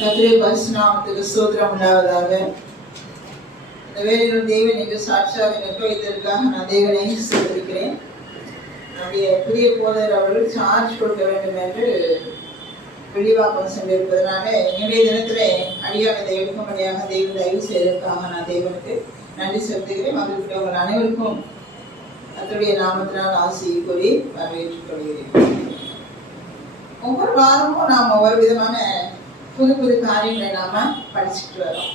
கர்த்தருடைய பரிசுத்த நாமத்துக்கு ஸ்தோத்திரம் உண்டாவதாக. இந்த வேளையில் தேவன் என்று சாட்சியாக நிர்வகித்ததற்காக நான் தேவனை ஸ்தோத்திரிக்கிறேன். நம்முடைய புதிய போதகர் அவர்கள் சார்ஜ் கொடுக்க வேண்டும் என்று வெளிவாக்கம் சென்றிருப்பதனால இன்றைய தினத்திலே அடியானதை எடுக்கும்படியாக தேவன் தயவு செய்வதற்காக நான் தேவனுக்கு நன்றி செலுத்துகிறேன். மகிழ்ச்சி உங்கள் அனைவருக்கும் கர்த்தருடைய நாமத்தினால் ஆசியை கூறி வரவேற்றுக் கொள்கிறேன். ஒவ்வொரு வாரமும் நாம் ஒவ்வொரு விதமான புது புது காரியங்களை நாம படிச்சுட்டு வரோம்.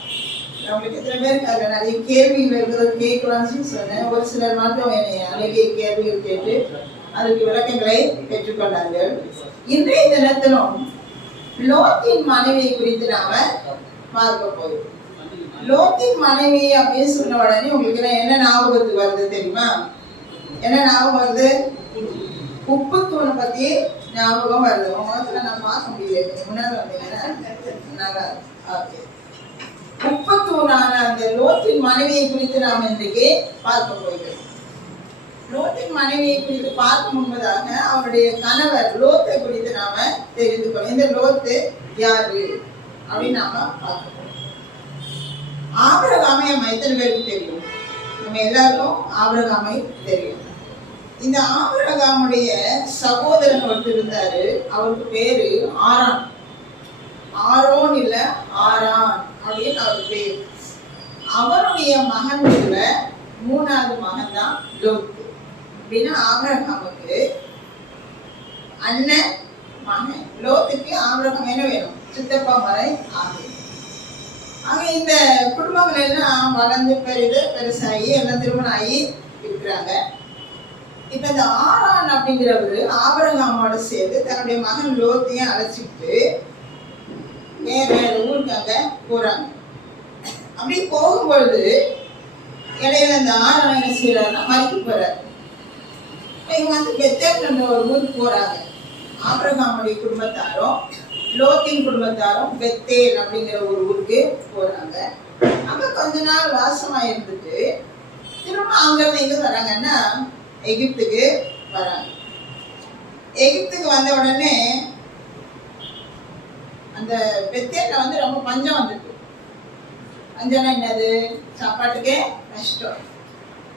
நம்மளுக்கு எத்தனை பேருக்கு அதில் நிறைய கேள்விகள் இருக்கிறது கேட்கலாம்னு சொன்னேன். ஒரு சிலர் மட்டும் என்னை அழகிய கேள்விகள் கேட்டு அதுக்கு விளக்கங்களை பெற்றுக்கொண்டார்கள். இன்றைய தினத்திலும் லோத்தின் மனைவியை குறித்து நாம பார்க்க போகிறோம். லோத்தின் மனைவி அப்படின்னு சொன்ன உடனே உங்களுக்கு என்ன ஞாபகத்துக்கு வருது தெரியுமா? என்ன ஞாபகம் வருது? உப்பு தூணை பத்தி ஞாபகம் வருது. முகத்துல நான் பார்க்க முடியல, முன்னாடி வந்தீங்கன்னா உப்பு தூணான அந்த லோத்தின் மனைவியை குறித்து நாம் இன்றைக்கு பார்க்க போகிறோம். லோத்தின் மனைவியை குறித்து பார்க்க முன்பதாக அவருடைய கணவர் லோத்தை குறித்து நாம தெரிந்து கொள்ளும். இந்த லோத்து யாரு அப்படின்னு நாம பார்க்க போறோம். ஆபிரகாமை நம்ம எத்தனை பேருக்கு தெரியும்? நம்ம எல்லாருக்கும் ஆபிரகாமை தெரியும். இந்த ஆபிரகாமுடைய சகோதரன் ஒருத்தர் இருந்தாரு. அவருக்கு பேரு ஆரான். ஆரோன் இல்ல ஆரான் அப்படின்னு அவர் பேர். அவருடைய மகன்கள்ல மூணாவது மகன் தான் லோத்து. அப்படின்னா ஆபிரகாமுக்கு அண்ணன் மகன். லோத்துக்கு ஆபிரகாம் என்ன வேணும்? சித்தப்பா மலை ஆகும். ஆக இந்த குடும்பங்கள் எல்லாம் வளர்ந்து பெருசாகி எல்லாம் திருமணம் ஆகி இருக்கிறாங்க. இப்ப இந்த ஆரான் அப்படிங்கிறவரு ஆபிரகாமோட சேர்ந்து தன்னுடைய மகன் லோத்தையும் அழைச்சிட்டு வேற ஊருக்கு அங்க போறாங்க. அப்படி போகும்பொழுது இடையில இந்த ஆரான் என்ன செய்யறாருன்னா மறிக்க போறாரு. இவங்க வந்து பெத்தேல் ஒரு ஊருக்கு போறாங்க. ஆபிரகாமுடைய குடும்பத்தாரும் லோத்தின் குடும்பத்தாரும் பெத்தேல் அப்படிங்கிற ஒரு ஊருக்கு போறாங்க. அங்க கொஞ்ச நாள் வாசமா இருந்துட்டு திரும்ப அங்கிருந்து எங்க வராங்கன்னா எகிப்துக்கு வராங்க. எகிப்துக்கு வந்த உடனே அந்த பெத்தேல்ல வந்து ரொம்ப பஞ்சம் வந்துட்டு. பஞ்சம்னா என்னது? சாப்பாட்டுக்கே கஷ்டம்,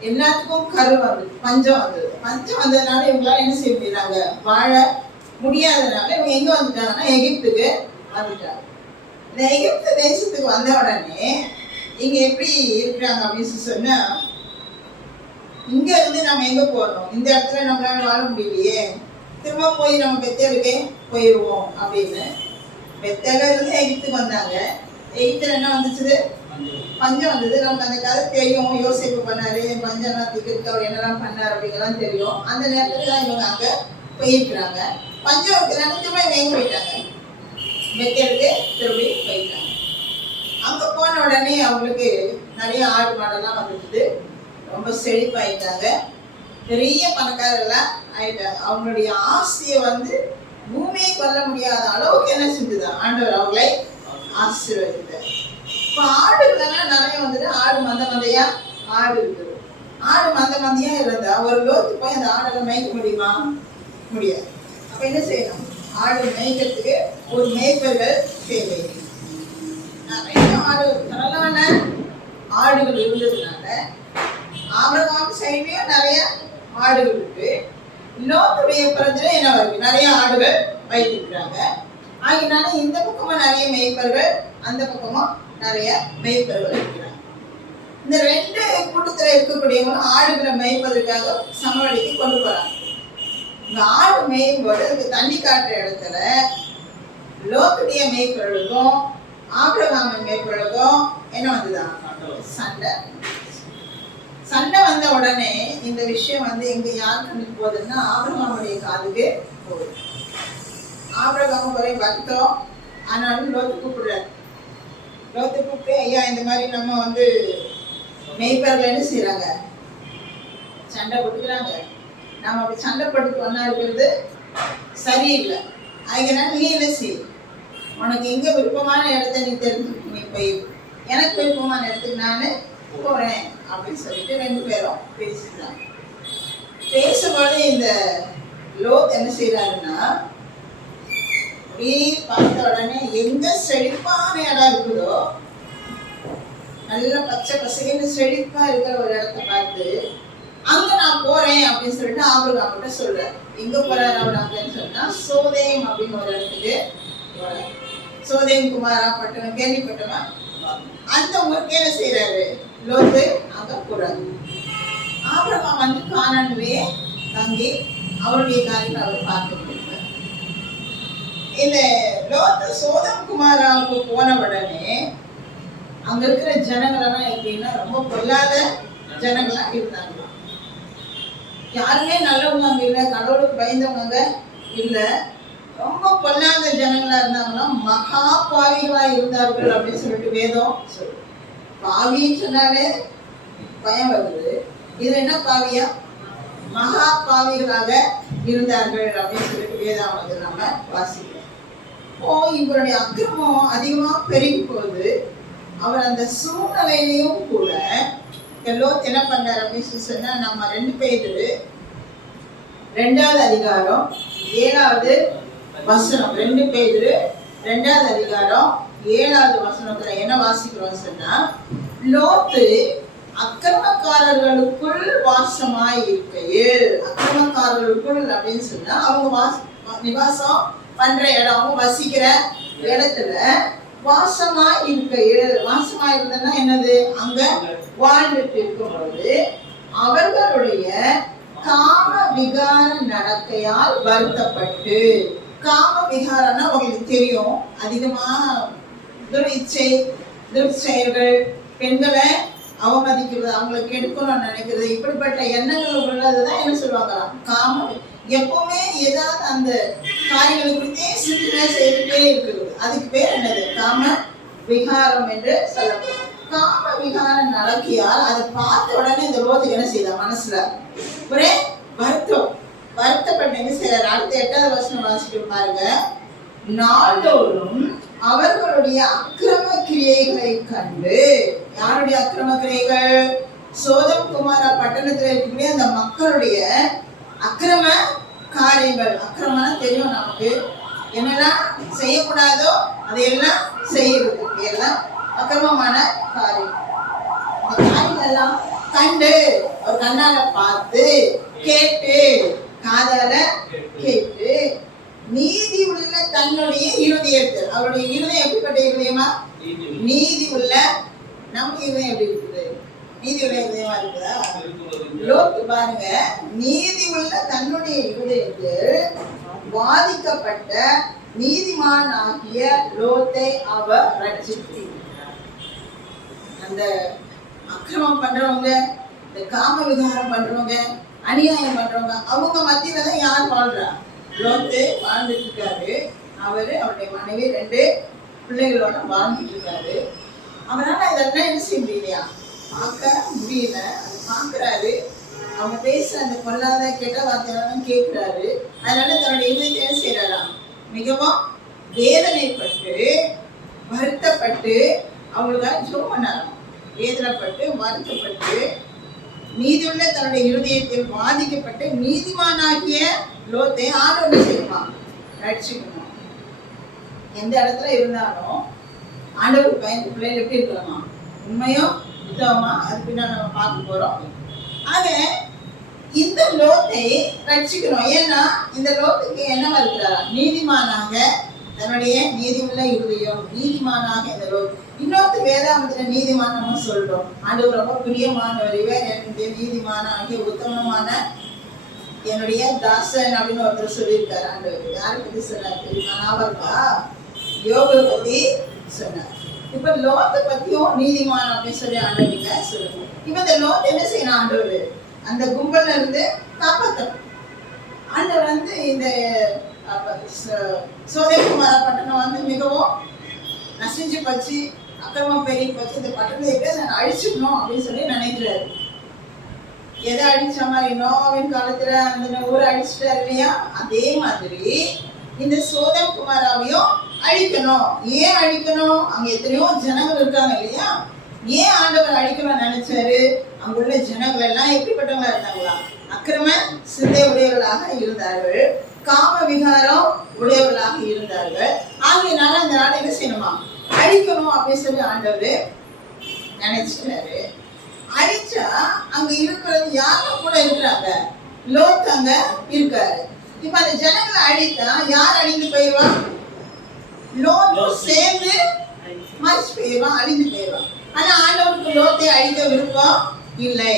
எல்லாத்துக்கும் கரு வந்தது, பஞ்சம் வந்தது. பஞ்சம் வந்ததுனால இவங்களால என்ன செய்ய முடியறாங்க? வாழ முடியாதனால இவங்க எங்க வந்துட்டாங்கன்னா எகிப்துக்கு வந்துட்டாங்க. இந்த எகிப்து தேசத்துக்கு வந்த உடனே இங்க எப்படி இருக்கிறாங்க அப்படின்னு சொன்னா, இங்க இருந்து நம்ம எங்க போறோம்? இந்த இடத்துல நம்மளால வாழ முடியலையே, திரும்ப போய் நம்ம பெத்தேலுக்கே போயிடுவோம் அப்படின்னு பெத்தேல இருந்து எகிப்துக்கு வந்தாங்க. எகிப்துல என்ன வந்துச்சு? பஞ்சம் வந்தது. நமக்கு அந்த கதை தெரியும். யோசிப்பு பண்ணாரு, பஞ்சம்லாம் திக்கு அவர் என்னெல்லாம் பண்ணாரு அப்படிங்கலாம் தெரியும். அந்த நேரத்துல தான் இவங்க அங்க போயிருக்கிறாங்க. பஞ்சம் இருக்கிறாங்க. திரும்ப இவங்க எங்க போயிட்டாங்க? பெத்தேலுக்கு திரும்பி போயிட்டாங்க. அங்க போன உடனே அவங்களுக்கு நிறைய ஆடு மாடெல்லாம் வந்துட்டு ரொம்ப செழிப்பாயிட்டாங்க. பெரிய பணக்காரர்களாம் ஆயிட்டாங்க. அவங்களுடைய ஆசையை வந்து பூமியை கொள்ள முடியாத அளவுக்கு என்ன செஞ்சுதான் ஆண்டவர் அவர்களை ஆசீர்வதித்தார். இப்போ ஆடுகளெல்லாம் நிறைய வந்துட்டு ஆடு மந்தையா ஆடு இருக்குது. ஆடு மந்தையா இருந்தா ஒரு லோத்து போய் அந்த ஆடெல்லாம் மேய்க்க முடியுமா? முடியாது. அப்ப என்ன செய்யணும்? ஆடு மேய்க்கிறதுக்கு ஒரு மேய்ப்பர்கள் தேவை. நிறைய ஆடு திரளான ஆடுகள் இருந்ததுனால ஆபிரகாம் சைட்லயும் நிறைய ஆடுகள் இருக்கு. லோத்துடைய புறத்துல என்ன இருக்கு? நிறைய ஆடுகள் வைத்திருக்கிறாங்க. ஆகினால இந்த பக்கமும் நிறைய மேய்ப்பர்கள், அந்த பக்கமும் நிறைய மேய்ப்பர்கள் இருக்கிறாங்க. இந்த ரெண்டு கூட்டத்துல இருக்கக்கூடியவங்களும் ஆடுகளை மேய்ப்பதற்காக சமவெளிக்கு கொண்டு போறாங்க. இந்த ஆடு மேயும் போது அதுக்கு தண்ணி காட்டுற இடத்துல லோத்துடைய மேய்ப்பர்களுக்கும் ஆபிரகாமின் மேய்ப்பர்களுக்கும் என்ன வந்துதான்? சண்டை வந்த உடனே இந்த விஷயம் வந்து எங்க யாருக்கு போகுதுன்னா ஆபிரகாமுடைய காதுக்கு போகுது. ஆபிரகாம் ஒரே பக்தம். ஆனாலும் லோத்து கூப்பிடுறாரு. லோத்து கூப்பிட்டு, ஐயா இந்த மாதிரி நம்ம வந்து மேய்ப்பர்கள் என்ன செய்யறாங்க? சண்டை கொடுக்குறாங்க. நம்ம அப்படி சண்டை படுத்து ஒன்னா இருக்கிறது சரியில்லை. அதனால நீ என்ன செய், உனக்கு எங்க விருப்பமான இடத்த நீ தெரிஞ்சு நீ போயிரு, எனக்கு விருப்பமான இடத்துக்கு நானு போறேன் அப்படின்னு சொல்லிட்டு ரெண்டு பேரும் பேசிக்கிறாங்க. பேசும்போது இந்த லோத் என்ன செய்யறாருன்னா அப்படி பார்த்த உடனே எங்க செழிப்பான இடம் இருக்குதோ, நல்ல பச்சை பசைன்னு செழிப்பா இருக்கிற ஒரு இடத்த பார்த்து அங்க நான் போறேன் அப்படின்னு சொல்லிட்டு ஆபிரகாம் கிட்ட சொல்றாரு. எங்க போறாரு அவர் அப்படின்னு சொன்னா, சோதேம் அப்படின்னு ஒரு இடத்துக்கு போறாரு. சோதேம் குமாரா பட்டணம் கேள்விப்பட்டவன். அந்த ஊருக்கு என்ன செய்யறாரு, லோத்து அங்க போறாரு. ஆபிரகாம் வந்து கானானிலே தங்கி அவருடைய காரியத்தை அவர் பார்க்க முடியும். இந்த லோத்து சோதம் குமாராவுக்கு போன உடனே அங்க இருக்கிற ஜனங்களெல்லாம் எப்படின்னா ரொம்ப பொல்லாத ஜனங்களா இருந்தாங்க. யாருமே நல்லவங்க அங்க இல்லை, கடவுளுக்கு பயந்தவங்க இல்லை, ரொம்ப பொல்லாத ஜனங்களா இருந்தாங்கன்னா மகா பாவிகளா இருந்தார்கள் அப்படின்னு சொல்லிட்டு வேதம் சொல்லு. பாவின்னு சொன்னாலே பயம் வருது. இது என்ன பாவியா? மகா பாவிகளாக இருந்தார்கள் அப்படின்னு சொல்லிட்டு வேதம் வந்து நம்ம வாசிக்கிறோம். இவருடைய அக்கிரமம் அதிகமா பெருகி போகுது. அவர் அந்த சூழ்நிலையிலையும் கூட லோத் என்ன பண்றாரு அப்படின்னு சொன்னா, நம்ம 2 பேரு 2வது அதிகாரம் 7வது வசனம், 2 பேரு 2வது அதிகாரம் 7வது வசனத்துல என்ன வாசிக்கிறோம் சொன்னா, லோத்து அக்கிரமக்காரர்களுக்குள் வாசமாய் இருக்கையில், அக்கிரமக்காரர்களுக்குள் அப்படின்னு சொன்னா அவங்க நிவாசம் பண்ற இடம், அவங்க வசிக்கிற இடத்துல வாசமா இருக்கையில், வாசமா இருந்ததுன்னா என்னது, அங்க வாழ்ந்துட்டு இருக்கும் பொழுது அவர்களுடைய காம விகார நடக்கையால் வருத்தப்பட்டு, காம விகாரம்னா உங்களுக்கு தெரியும், அதிகமா துர்ச்செயல்கள், பெண்களை அவமதிக்கிறது, அவங்களை கெடுக்கணும்னு நினைக்கிறது, இப்படிப்பட்ட எண்ணங்கள் உள்ளதுதான் என்ன சொல்லுவாங்க, காம. எப்பவுமே ஏதாவது அந்த காரியங்களை குறித்தே சிந்தனை செய்துட்டே இருக்குது, அதுக்கு பேர் என்னது, காம விகாரம் என்று சொல்லப்படும். காம விகாரம் நடக்கியால் அதை பார்த்த உடனே இந்த லோத்துக்கு என்ன செய்தா, மனசுல ஒரே வருத்தப்பட்டீங்க. சிலர் அடுத்த 8வது வசனம் வாசிட்டு பாருங்க. நாள்தோறும் அவர்களுடைய அக்கிரம கிரியைகளை கண்டு, யாருடைய அக்கிரம கிரியைகள், சோதம் குமாரா பட்டணத்தில் இருக்கக்கூடிய அந்த மக்களுடைய அக்கிரம காரியங்கள். அக்கிரமம் தெரியும் நமக்கு, என்னெல்லாம் செய்யக்கூடாதோ அதையெல்லாம் செய்யறது, எல்லாம் அக்கிரமமான காரியம். அந்த காரியங்கள் எல்லாம் கண்டு, ஒரு கண்ணால பார்த்து, கேட்டு, காதால கேட்டு, நீதி உள்ள தன்னுடைய இருதயத்தில், அவருடைய இருதயம் எப்படிப்பட்ட இருதயமா, நீதி உள்ள. நம்ம இருதயம் எப்படி இருக்குது, நீதி உள்ள இருதயமா இருக்குதா? லோத்து பாருங்க, நீதி உள்ள தன்னுடைய இருதயத்தில் பாதிக்கப்பட்ட நீதிமான் ஆகிய லோத்தை அவர் ரட்சித்தார். அந்த அக்கிரமம் பண்றவங்க, இந்த காம விகாரம் பண்றவங்க, அநியாயம் பண்றவங்க, அவங்க மத்தியில தான் யார் வாழ்றா, லோத்து வாழ்ந்துட்டு இருக்காரு. அவரு அவருடைய மனைவி 2 பிள்ளைகளோட வாழ்ந்துட்டு இருக்காரு. அவரால் இதெல்லாம் என்ன செய்ய முடியலையா, பார்க்க முடியல. அது பார்க்குறாரு, அவங்க பேசுற அந்த கொள்ளாத கெட்ட வார்த்தையெல்லாம் கேட்கிறாரு. அதனால தன்னுடைய இதயத்தை என்ன செய்யறாரா, மிகவும் வேதனைப்பட்டு வருத்தப்பட்டு அவங்களுக்காக ஜெபம் பண்ணாராம். வேதனைப்பட்டு வருத்தப்பட்டு நீதியுள்ள தன்னுடைய இருதயத்தில் பாதிக்கப்பட்டு நீதிமானாகிய லோத்தை ஆண்டவர் செய்வான், ரட்சிக்கணும். எந்த இடத்துல இருந்தாலும் ஆண்டவர் பயந்து பிள்ளைகள் எப்படி இருக்கலாமா, உண்மையும் உத்தவமா, அது பின்னாடி நம்ம பார்க்க போறோம். ஆக இந்த லோத்தை ரட்சிக்கணும். ஏன்னா இந்த லோத்துக்கு என்னவா இருக்கிறாரா, நீதிமானாக, தன்னுடைய நீதியுள்ள இருதயம், நீதிமானாக இந்த லோத். இன்னொரு வேதாமத்துல நீதிமான நம்ம சொல்றோம், ஆண்டவர் ரொம்ப பிரியமானவர், இவர் என்னுடைய நீதிமான ஆகிய உத்தமமான என்னுடைய தாசன் அப்படின்னு ஒருத்தர் சொல்லியிருக்காரு. ஆண்டவர் யாரை பத்தி சொன்னார் தெரியுமா, ஞாபகா, யோபை பத்தி சொன்னார். இப்ப லோத்தை பத்தியும் நீதிமான் அப்படின்னு சொல்லி ஆண்டவர் சொல்லுங்க. இப்ப இந்த லோத் என்ன செய்யணும், ஆண்டவர் அந்த கும்பல்ல இருந்து காப்பாற்றணும். ஆண்டவர் வந்து இந்த சோதேகுமார பட்டணம் வந்து மிகவும் நசிஞ்சு போச்சு, அக்கிரமம் பெருகி போச்சு, இந்த பட்டணத்தை எப்படி நான் அழிச்சுக்கணும் அப்படின்னு சொல்லி நினைக்கிறாரு. எதை அழிச்ச மாதிரி நோவின் காலத்துல அந்த ஊரை அழிச்சிட்டாரு இல்லையா, அதே மாதிரி இந்த சோதம் குமாராவையும் அழிக்கணும். ஏன் அழிக்கணும், அங்க எத்தனையோ ஜனங்கள் இருக்காங்க இல்லையா, ஏன் ஆண்டவர் அழிக்கணும்னு நினைச்சாரு, அங்குள்ள ஜனங்கள் எல்லாம் எப்படிப்பட்டவங்களா இருந்தாங்களா, அக்கிரம சிந்தை உடையவர்களாக இருந்தார்கள். காம விகாரம் உடையவர்களாக இருந்தார்கள். ஆகையினால அந்த நாளை என்ன செய்யணுமா, அழிக்கணும் அப்படின்னு சொல்லி ஆண்டவர் நினைச்சுக்கிறாரு. அழிச்சா அங்க இருக்கிறது யாரும் கூட இருக்கிறாங்க, லோத் அங்க இருக்காரு. இப்ப அந்த ஜனங்களை அழித்தா யார் அழிந்து போயிடுவா, லோத்தும் சேர்ந்து மறைச்சு போயிடுவான், அழிந்து போயிடுவான். ஆனா ஆண்டவருக்கு லோத்தை அழிக்க விருப்பம் இல்லை.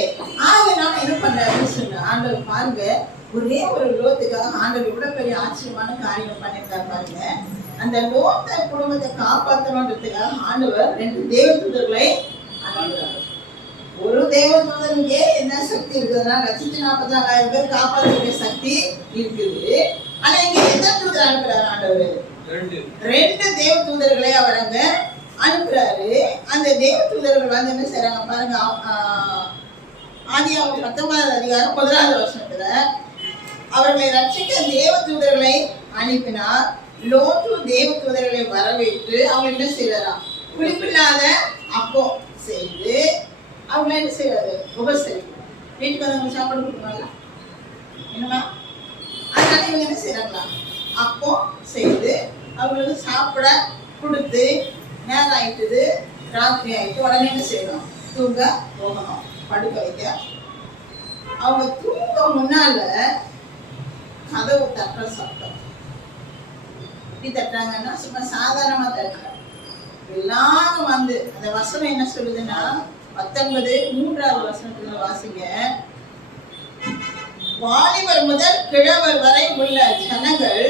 ஆகையினால என்ன பண்றாருன்னு சொன்ன ஆண்டவர் பாருங்க, ஒரே ஒரு லோத்துக்காக ஆண்டவர் இவ்வளவு பெரிய ஆச்சரியமான காரியம் பண்ணிருக்காரு பாருங்க. அந்த லோத்த குடும்பத்தை காப்பாற்றணுன்றதுக்காக ஆண்டவர் 2 தேவதூதர்களை அனுப்புறாரு. ஒரு தேவதூதனுக்கே என்ன சக்தி இருக்குதுன்னா 1,40,000 பேர் காப்பாற்றக்கூடிய சக்தி இருக்குது. ஆனா இங்க எத்தனை தூதர் அனுப்புறாரு ஆண்டவர், 2 தேவதூதர்களை அவர் அங்க அனுப்புறாரு. அந்த தேவதூதர்கள் வந்து என்ன செய்றாங்க பாருங்க, ஆதியாகமம் 19வது அதிகாரம் 1வது வசனத்துல அவர்களை ரட்சிக்க தேவதூதர்களை அனுப்பினார். லோத்து தேவதூதர்களை வரவேற்று அவங்க என்ன செய்யறாராம், புளிப்பில்லாத அப்போ செய்து அவங்க என்ன செய்யறாரு, உபசரிக்கும். வீட்டுக்கு வந்து சாப்பாடு கொடுக்கணும்ல என்னமா, அதனால இவங்க என்ன செய்யறாங்களா, அப்போ செய்து அவங்களுக்கு சாப்பிட கொடுத்து நேரம் ஆயிட்டுது, ராத்திரி ஆயிட்டு, உடனே என்ன செய்யணும், தூங்க போகணும், படுக்க வைக்க. அவங்க தூங்க முன்னால கதவு தட்டுற சத்தம். எப்படி தட்டுறாங்கன்னா சும்மா சாதாரணமா தட்டுறாங்க. எல்லாரும் வந்து அந்த வசனம் என்ன சொல்லுதுன்னா 19:3 வசனத்துல வாசிங்க. வாலிபர் முதல் கிழவர் வரை உள்ள ஜனங்கள்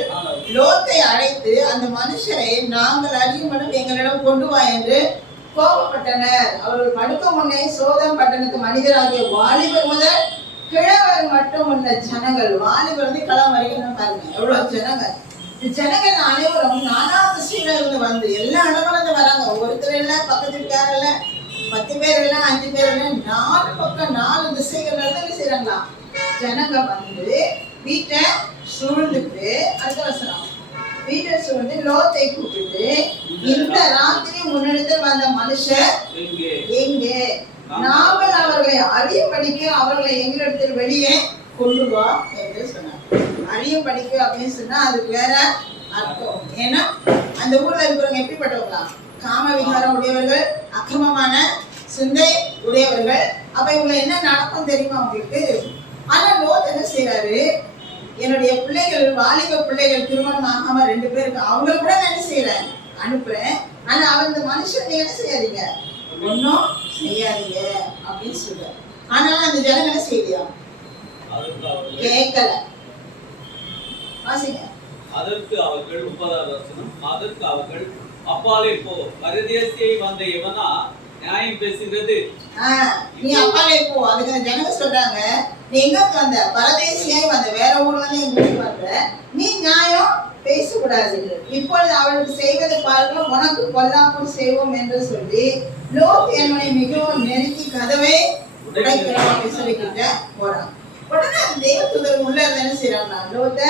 லோத்தை அழைத்து அந்த மனுஷரை நாங்கள் அறியும்படி எங்களிடம் கொண்டு வா என்று கோபப்பட்டனர். அவர்கள் படுக்க முன்னே சோதம் பட்டணத்து மனிதராகிய வாலிபர் முதல் கிழவர் மட்டும் உள்ள ஜனங்கள், வாலிபர் வந்து கிழவன் வரைக்கும் பாருங்க எவ்வளவு ஜனங்கள். இந்த ஜனங்கள் அனைவரும் நானா திசையில இருந்து வந்து எல்லா இடங்களும் இருந்து வராங்க. ஒருத்தர் இல்ல, பக்கத்து வீட்டுக்காரர் இல்ல, 10 பேர் இல்ல, 5 பேர் இல்ல, 4 பக்கம் 4 திசைகள்ல இருந்து என்ன செய்யறாங்களா, ஜனங்க வந்து வீட்டை சூழ்ந்துட்டு, அடுத்த வசனம், வீட்டை சூழ்ந்து லோத்தை கூப்பிட்டு, இந்த ராத்திரி முன்னெடுத்து வந்த மனுஷர் எங்கே, நாங்கள் அவர்களை அறியப்படிக்க அவர்களை எங்களிடத்தில் வெளியே கொண்டு வா என்று சொன்னார். அறியப்படிக்க அப்படின்னு சொன்னா அதுக்கு வேற அர்த்தம். ஏன்னா அந்த ஊர்ல இருக்கிறவங்க எப்படிப்பட்டவங்களா, காம விகாரம் உடையவர்கள், அக்கிரமமான சிந்தை உடையவர்கள். அப்ப இவங்களை என்ன நடக்கும் தெரியுமா உங்களுக்கு. ஆனா லோத் என்ன செய்யறாரு, என்னுடைய பிள்ளைகள், வாலிப பிள்ளைகள் திருமணம் ஆகாம 2 பேருக்கு அவங்களுக்கு கூட நான் என்ன செய்யறேன், அனுப்புறேன். ஆனா அவர் இந்த மனுஷன் என்ன செய்யாதீங்க, ஒன்னும் செய்யாதீங்க அப்படின்னு சொல்ற. ஆனாலும் அந்த ஜனங்க என்ன செய்யலையா, கேட்கல. வாசிங்க. அதற்கு அவர்கள் 30வது வசனம், அதற்கு அவர்கள் அப்பாலே போ, பரதேசியை வந்த எவனா நியாயம் பேசுகிறது, நீ அப்பாலே போ. அதுக்கு அந்த ஜனங்க சொல்றாங்க, நீ எங்க வந்த, பரதேசியாய் வந்த, வேற ஊர்ல இருந்து எங்க ஊருக்கு வந்த, நீ நியாயம் பேசக்கூடாது. இப்பொழுது அவளுக்கு செய்வதை பார்க்க உனக்கு கொல்லாமல் செய்வோம் என்று சொல்லி லோத் என்னை மிகவும் நெருக்கி கதவை உடைக்கிறோம் அப்படின்னு சொல்லிக்கிட்ட போறான். உடனே அந்த தேவதூதர் உள்ள என்ன செய்யறாங்க, லோத்த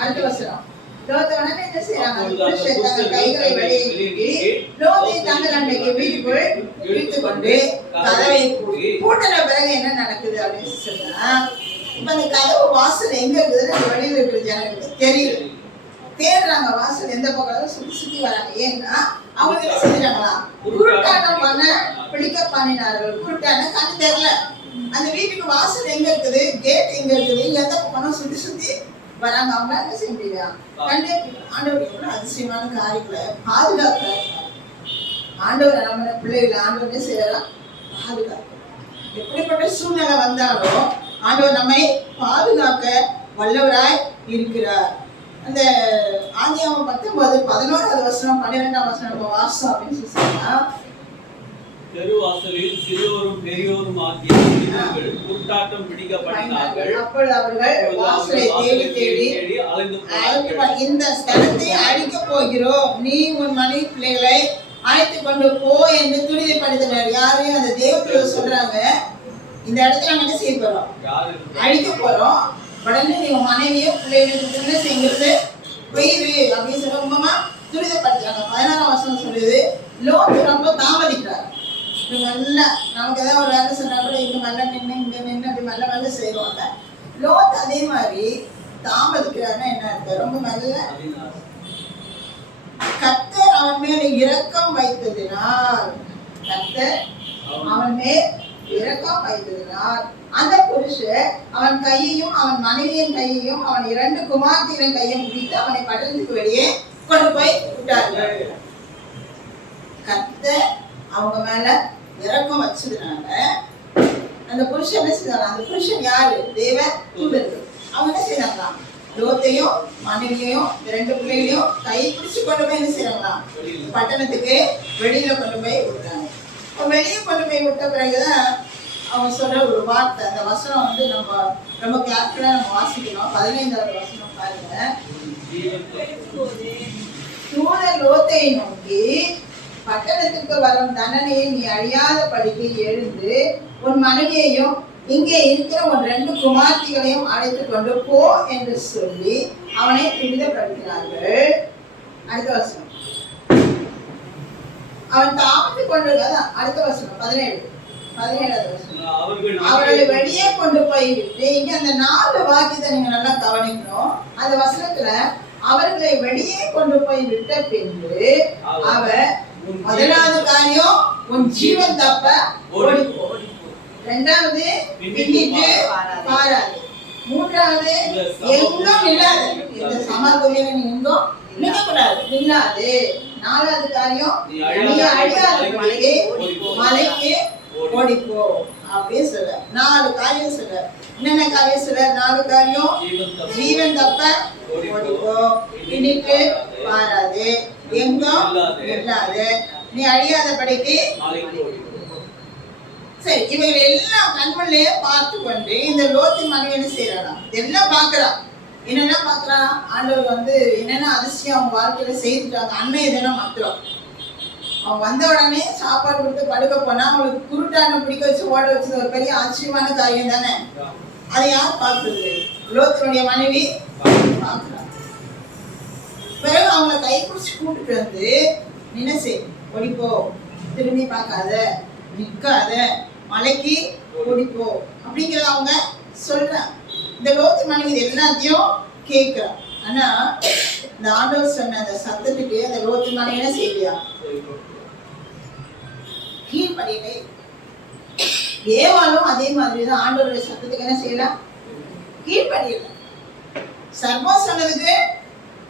அடுத்த வசனம், லோத்த உடனே என்ன செய்யறாங்க, தங்கள் கைகளை வெளியே லோத்தை தங்கள் அன்றைக்கு வீட்டுக்குள் இழுத்து கொண்டு கதவை பூட்டின பிறகு என்ன நடக்குது அப்படின்னு சொன்னா, இப்ப அந்த கதவு வாசல் எங்க இருக்குதுன்னு வெளியில இருக்கிற ஜனங்களுக்கு தெரியல. தேடுறாங்க, வாசல் எந்த பக்கம் சுத்தி சுத்தி வராங்க. ஏன்னா அவங்க என்ன செஞ்சாங்களா, குருட்டாட்டம் பண்ண பிடிக்க பண்ணினார்கள். குருட்டான கண்ணு தெரியல. அந்த வீட்டுக்கு வாசல் எங்க இருக்குது, கேட் எங்க இருக்குது, இங்க எந்த பக்கம் சுத்தி சுத்தி வராங்க. அவங்க என்ன செய்ய முடியா, கண்டு ஆண்டவர் எவ்வளவு அதிசயமான காரியங்களை பாதுகாக்கிறார். ஆண்டவர் நம்ம பிள்ளைகளை ஆண்டவர் என்ன செய்யலாம், பாதுகாக்க. எப்படிப்பட்ட சூழ்நிலை வந்தாலும் ஆண்டவர் நம்மை பாதுகாக்க வல்லவராய் இருக்கிறார். அந்த ஆதியாகமம் 19:11 வசனம் 12 வசனம் நம்ம வாசம் அப்படின்னு சொன்னா, தெருவாசலில் சிறியோரும் பெரியோரும் ஆகிய மனிதர்கள் குருட்டாட்டம் பிடிக்கப்பட்டார்கள். அப்பொழுது அவர்கள் வாசலை தேடி தேடி இந்த ஸ்தலத்தை அழிக்க போகிறோம், நீ உன் மனைவி பிள்ளைகளை அழைத்து கொண்டு போ என்று துரிதப்படுத்தினார். யாரையும் அந்த தேவதூதர் சொல்றாங்க, இந்த இடத்துல நம்ம என்ன செய்ய போறோம், அழிக்க போறோம். உடனே நீ உன் மனைவியோ பிள்ளைகளுக்கு என்ன செய்யுறது, போயிரு அப்படின்னு சொல்ல ரொம்பமா துரிதப்படுத்துறாங்க. 16 வசனம் சொல்லுது, லோத் ரொம்ப தாமதிக்கிறார். நல்லா நமக்கு ஏதாவது ஒரு வேலை சொன்னா கூட இங்க நல்லா நின்று இங்க நின்று அப்படி நல்ல வேலை செய்வாங்க. லோத் அதே மாதிரி தாமதிக்கிறாருன்னா என்ன அர்த்தம்? ரொம்ப நல்ல கர்த்தர் அவன் மேல் இரக்கம் வைத்ததினால், கர்த்தர் அவன் மேல் இரக்கம் வைத்ததினால் அந்த புருஷன் அவன் கையையும் அவன் மனைவியின் கையையும் அவன் 2 குமார்த்தியின் கையையும் பிடித்து அவனை பட்டணத்துக்கு வெளியே கொண்டு போய் விட்டார்கள். கர்த்தர் அவங்க மேல இரக்கம் வச்சதுனால அந்த புருஷன் என்ன செய்தாங்க? அந்த புருஷன் யாரு? தேவ தூதர்கள். அவங்க என்ன செய்யறாங்களாம்? லோத்தையும் மனைவியையும் 2 பிள்ளைகளையும் கை பிடிச்சு கொண்டு போய் என்ன செய்யறாங்களாம்? பட்டணத்துக்கு வெளியில கொண்டு போய் விட்டாங்க. வெளியே கொண்டு போய் விட்ட பிறகுதான் அவங்க சொல்ற ஒரு வார்த்தை, அந்த வசனம் வந்து நம்ம ரொம்ப கேர்ஃபுல்லா நம்ம வாசிக்கணும். 15வது வசனம் பாருங்க. தூதர் லோத்தை நோக்கி, பட்டணத்துக்கு வரும் தண்டனையை நீ அழியாத படிக்கு எழுந்து உன் மனைவியையும் இங்கே இருக்கிற உன் 2 குமார்த்திகளையும் அழைத்துக் கொண்டு போ என்று சொல்லி அவனை துரிதப்படுத்தினார்கள். அடுத்த வசனம். அவன் தாமதித்து கொண்டிருக்காத அடுத்த வசனம் 17வது வசனம். அவர்களை வெளியே கொண்டு போய் விட்டு, இங்க அந்த 4 வாக்கியத்தை நீங்க நல்லா கவனிக்கணும். அந்த வசனத்துல அவர்களை வெளியே கொண்டு போய் விட்ட பின்பு அவர் முதலாவது காரியம் உன் ஜீவன் தப்ப ஓடிப்போ, 2வது பின்னிட்டு பாராது, 3வது எங்கும் இல்லாது, இந்த சமத்துவம் நீ எங்கும் நிற்கக்கூடாது, இல்லாது, 4வது காரியம் நீ அழியாத மலைக்கு ஓடிப்போ அப்படின்னு சொல்ற. 4 காரியம் சொல்ற. என்னென்ன காரியம் சொல்ற? 4 காரியம். ஜீவன் தப்ப ஓடிப்போ, பின்னிட்டு பாராது, எங்கும் இல்லாது, நீ அழியாத படிக்கு. சரி, இவங்க எல்லாம் கண்மணிலேயே பார்த்து கொண்டு இந்த லோத்தி மனைவி என்ன செய்யறான்? எல்லாம் பாக்குறான். என்னென்ன பாக்குறான்? ஆண்டவர் வந்து என்னென்ன அதிசயம் அவங்க வாழ்க்கையில செய்துட்டாங்க. அன்னை இதெல்லாம் மாத்திரம் அவங்க வந்த உடனே சாப்பாடு கொடுத்து படுக்க போனா அவங்களுக்கு குருட்டான பிடிக்க வச்சு ஓட வச்சது ஒரு பெரிய ஆச்சரியமான காரியம் தானே. அதை யார் பார்க்குறது? லோத்தினுடைய மனைவி பார்க்கிறான். பிறகு அவங்கள கை பிடிச்சி கூப்பிட்டு வந்து, என்ன செய், ஓடிப்போ, திரும்பி பார்க்காத, நிற்காத, மலைக்கு ஓடிப்போ அப்படிங்கிறத அவங்க சொல்றாங்க. இந்த லோத்தி மனைவி இது எல்லாத்தையும் கேட்கிறான். ஆனா இந்த ஆண்டவர் சொன்ன அந்த சத்தத்துக்கு அந்த லோத்தி மனைவி என்ன செய்யலையா? கீழ்படியலை. ஏவாளும் அதே மாதிரிதான் ஆண்டவருடைய சத்தத்துக்கு என்ன செய்யலாம்? கீழ்படியல. சர்வம் சொன்னதுக்கு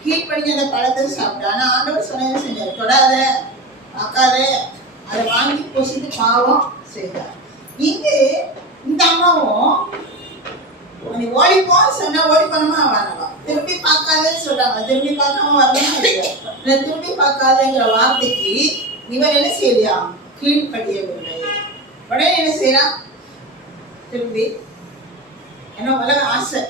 கீழ்படிஞ்ச அந்த பழத்தை சாப்பிட்டா. ஆனா ஆண்டவர் சொன்னதை செஞ்சார். தொடாத, பார்க்காத, அதை வாங்கி பொசித்து பாவம் செய்தார். இங்கு இந்த அம்மாவும் நீ ஓடிப்போன்னு சொன்னா ஓடி பண்ணமா வரவா, திரும்பி பார்க்காதன்னு சொல்றாங்க. திரும்பி பார்க்காம வரணும். திரும்பி பார்க்காதங்கிற வார்த்தைக்கு இவன் என்ன செய்யலையா? கீழ்படியவில்லை. உடனே என்ன செய்யறான்? திரும்பி என்ன உலக ஆசை,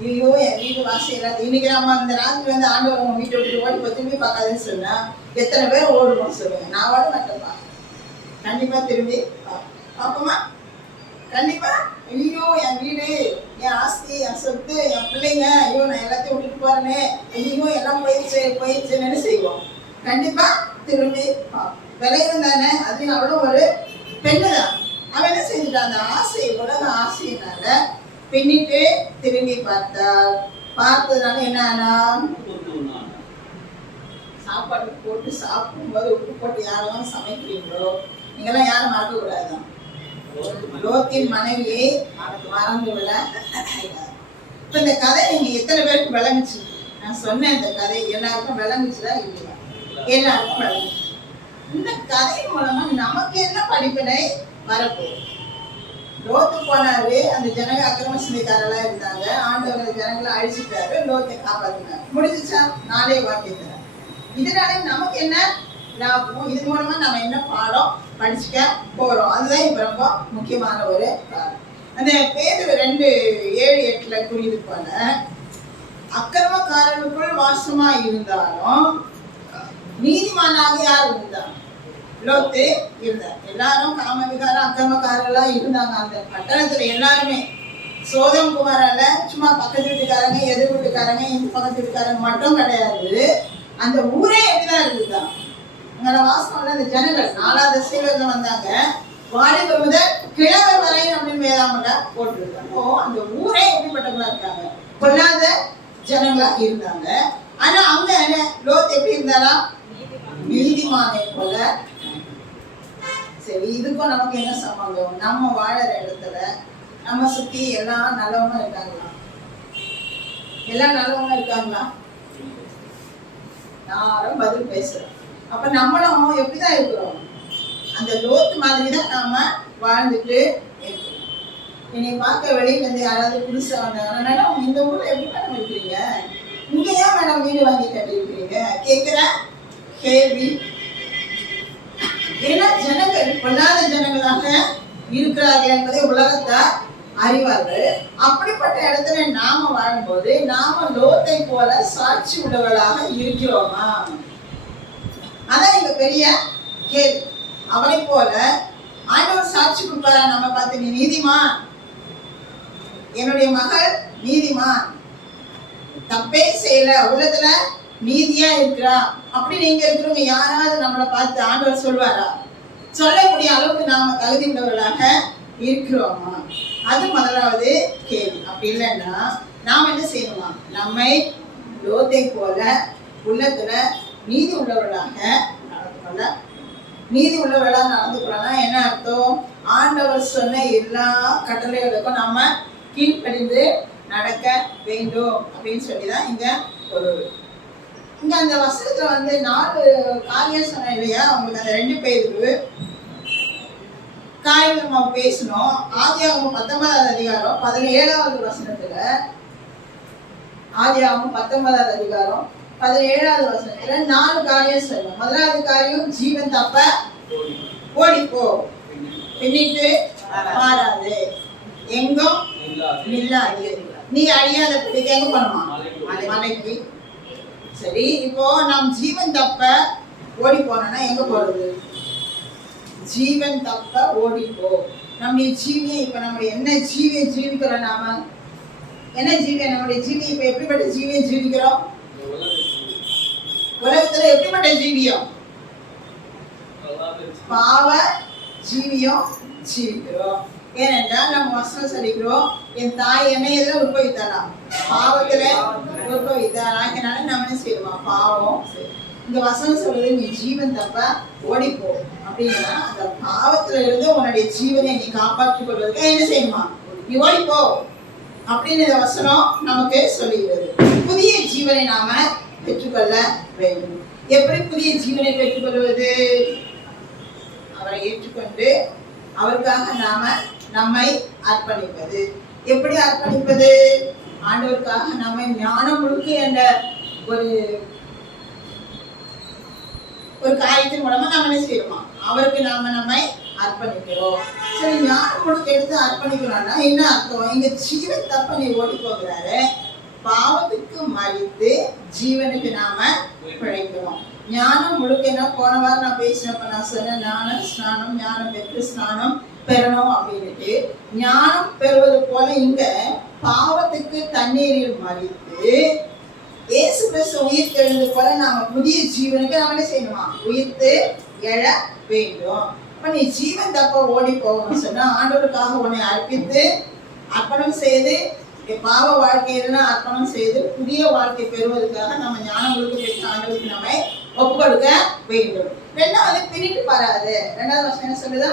ஐயோ என் வீட்டு வாசை இல்லாத, இன்னைக்கு நம்ம அந்த ராத்திரி வந்து ஆண்டவர் உங்க வீட்டை விட்டு ஓடி திரும்பி பார்க்காதுன்னு சொன்னா எத்தனை பேர் ஓடுவோம் சொல்லுங்க? நான் ஓட மாட்டேன்ப்பா. கண்டிப்பா திரும்பி பார்ப்போமா? கண்டிப்பா. ஐயோ என் வீடு, என் ஆஸ்தி, என் சொத்து, என் பிள்ளைங்க, ஐயோ நான் எல்லாத்தையும் விட்டுட்டு போறேனே, ஐயோ எல்லாம் போயிடுச்சுன்னு செய்வோம். கண்டிப்பா திரும்பி விளையும் தானே. அது அவ்வளோ ஒரு பெண்ணுதான். அவன் என்ன செஞ்சுட்டான்? அந்த ஆசை, உலக ஆசையினால பின்னிட்டு திரும்பி பார்த்தாள். பார்த்ததுனால என்ன ஆனா? சாப்பாடு போட்டு சாப்பிடும்போது உப்பு போட்டு யாரெல்லாம் சமைக்கிறீங்களோ நீங்கெல்லாம் யாரும் மறக்க கூடாதுதான். லோத்தின் மனைவியை மறந்து விட. இப்ப இந்த கதை நீங்க எத்தனை பேருக்கு விளங்குச்சு? நான் சொன்ன இந்த கதை எல்லாருக்கும் விளங்குச்சுதான் இல்லையா? எல்லாருக்கும் விளங்குச்சு. இந்த கதை மூலமா நமக்கு என்ன படிப்பினை வரப்போகுது? லோத்து போனாரு, அந்த ஜனங்க அக்கிரம சிந்தைக்காரெல்லாம் இருந்தாங்க. ஆண்டவர் ஜனங்களை அழிச்சிட்டாரு, லோத்தை காப்பாத்தினாரு. முடிஞ்சிச்சா? 4 வாக்கியத்துல. இதனால நமக்கு என்ன லாபம்? இது மூலமா நம்ம என்ன பாடம் படிச்சுக்க போறோம்? அதுதான் இப்ப ரொம்ப முக்கியமான ஒரு காரணம். அந்த பேதுரு 2:7-8 குறியீடு போல அக்கிரமக்காரனுக்குள் வாசமா இருந்தாலும் நீதிமானாக யார் இருந்தார்? லோத்து இருந்தார். எல்லாரும் காமவிகாரம் அக்கிரமக்காரர்களா இருந்தாங்க அந்த பட்டணத்துல. எல்லாருமே சோதம் குமாரால சும்மா பக்கத்து வீட்டுக்காரங்க, எதிர் வீட்டுக்காரங்க, இந்த பக்கத்து வீட்டுக்காரங்க மட்டும் கிடையாது. அந்த ஊரே எப்படிதான் இருக்குதான்? அங்கே வாசம் அந்த ஜனங்கள் 4 திசையில வந்தாங்க. வாலிபர் முதல் கிழவர் வரை அப்படின்னு வேதாமல போட்டிருக்கு. அப்போ அந்த ஊரே எப்படிப்பட்டவங்களா இருக்காங்க? பொல்லாத ஜனங்களா இருந்தாங்க. ஆனா அவங்க லோத் எப்படி இருந்தாரா? நீதிமானை போல. சரி, இதுக்கும் நமக்கு என்ன சம்பந்தம்? நம்ம வாழற இடத்துல நம்ம சுத்தி எல்லாம் நல்லவங்க இருக்காங்களா? எல்லாம் நல்லவங்க இருக்காங்களா? யாரும் பதில் பேசுறோம். அப்ப நம்மளும் எப்படிதான் இருக்கிறோம்? அந்த லோத்து மாதிரி தான் நாம வாழ்ந்துட்டு இருக்கோம். என்னை பார்க்க வெளியில இருந்து யாராவது புதுசா வந்தாங்க, மேடம் இந்த ஊர்ல எப்படி மேடம் இருக்கிறீங்க, இங்க ஏன் மேடம் வீடு வாங்கி கட்டி இருக்கிறீங்க கேட்கிற கேள்வி. ஏன்னா ஜனங்கள் பொல்லாத ஜனங்களாக இருக்கிறார்கள் என்பதை உலகத்தார் அறிவார்கள். அப்படிப்பட்ட இடத்துல நாம வாழும்போது நாம லோத்தை போல சாட்சி உள்ளவர்களாக இருக்கிறோமா? அதான் இங்க பெரிய கேள்வி. அவரை போல ஆண்டவர் சாட்சி கொடுப்பாரா நம்ம பார்த்து? நீ நீதிமான், என்னுடைய மகள் நீதிமான், தப்பே செய்யல, உலகத்துல நீதியா இருக்கிறா அப்படி நீங்க இருக்கிறவங்க யாராவது நம்மளை பார்த்து ஆண்டவர் சொல்வாரா? சொல்லக்கூடிய அளவுக்கு நாம தகுதி உள்ளவர்களாக இருக்கிறோமா? அது முதலாவது கேள்வி. அப்படி இல்லைன்னா நாம் என்ன செய்யணுமா? நம்மை லோத்தை போல உள்ளத்துல நீதி உள்ளவர்களாக நடந்துக்கொள்ள. நீதி உள்ளவர்களாக நடந்துக்கொள்ளனா என்ன அர்த்தம்? ஆண்டவர் சொன்ன எல்லா கட்டளைகளுக்கும் நம்ம கீழ்ப்படிந்து நடக்க வேண்டும் அப்படின்னு சொல்லிதான் இங்க பொருள். இங்க அந்த வசனத்துல 4 காரியம் சொன்ன இல்லையா? உங்களுக்கு அந்த 2 பேருக்கு காரியங்கள் நம்ம பேசணும். ஆதியாகமம் 19வது அதிகாரம் 17வது வசனத்துல, ஆதியாகமம் 19வது அதிகாரம் 17வது வசனத்துல 4 காரியம் சொல்லணும். முதலாவது காரியம், ஜீவன் தப்ப ஓடிப்போ, பின்னிட்டு மாறாது, எங்கும் நில்லாது, நீ அழியாத பிடிக்க எங்க பண்ணுமா? மலைக்கு. சரி, இப்போ நாம் ஜீவன் தப்ப ஓடி போனோம்னா எங்க போறது? ஜீவன் தப்ப ஓடிப்போ. நம்முடைய ஜீவியை இப்ப நம்ம என்ன ஜீவியை ஜீவிக்கிறோம்? நாம என்ன ஜீவியை? நம்முடைய ஜீவியை இப்ப எப்படிப்பட்ட ஜீவியை ஜீவிக்கிறோம்? உலகத்துல எப்படிப்பட்ட ஜீவியம்? பாவ ஜீவியம் ஜீவிக்கிறோம். ஏனென்றால் நம்ம வசனம் சொல்லிக்கிறோம், என் தாய் என்னை எதில் உற்பவித்தாலாம்? பாவத்துல உற்பவித்தார். ஆகினால நம்ம என்ன செய்வோம்? பாவம். இந்த வசனம் சொல்றது, நீ ஜீவன் தப்ப ஓடிப்போ அப்படின்னா அந்த பாவத்துல இருந்து உன்னுடைய ஜீவனை நீ காப்பாற்றிக் கொள்வதற்கு என்ன செய்யணுமா? நீ ஓடிப்போ அப்படின்னு இந்த வசனம் நமக்கு சொல்லுகிறது. புதிய ஜீவனை நாம பெற்றுக்கொள்ள வேண்டும். எப்படி புதிய ஜீவனை பெற்றுக்கொள்வது? அவரை ஏற்றுக்கொண்டு அவருக்காக நாம நம்மை அர்ப்பணிப்பது. எப்படி அர்ப்பணிப்பது? ஆண்டவருக்காக நம்மை ஞானம் முழுக்க என்ற ஒரு காரியத்தின் மூலமா நாம என்ன செய்யணுமா? அவருக்கு நாம நம்மை அர்ப்பணிக்கிறோம். சரி, ஞானம் முழுக்க எடுத்து அர்ப்பணிக்கிறோம்னா என்ன அர்த்தம்? இங்க ஜீவன் தப்ப நீ ஓடி போகிறாரு, பாவத்துக்கு மறித்து ஜீவனுக்கு நாம பிழைக்கிறோம். ஞானம் முழுக்க போன வாரம் நான் பேசினப்ப நான் சொன்னேன், ஞானம் ஸ்நானம், ஞானம் பெற்று ஸ்நானம் பெறணும் அப்படின்ட்டு. ஞானம் பெறுவது போல இங்க பாவத்துக்கு தண்ணீரில் மறித்து இயேசு கிறிஸ்து உயிர் தெழுந்து போல நாம புதிய ஜீவனுக்கு நாம என்ன செய்யணுமா? உயிர்த்து எழ வேண்டும். அப்ப நீ ஜீவன் தப்ப ஓடி போகணும்னு சொன்னா ஆண்டவருக்காக உன்னை அர்ப்பித்து அர்ப்பணம் செய்து, பாவ வாழ்க்கையெல்லாம் அர்ப்பணம் செய்து புதிய வாழ்க்கை பெறுவதற்காக நம்ம ஞானம் முழுக்க பெற்று ஆண்டவருக்கு நம்மை ஒப்பு கொடுக்க வேண்டும். ரெண்டாவது, பின்னிட்டு பாராது. 2வது வருஷம் என்ன சொல்லுதா?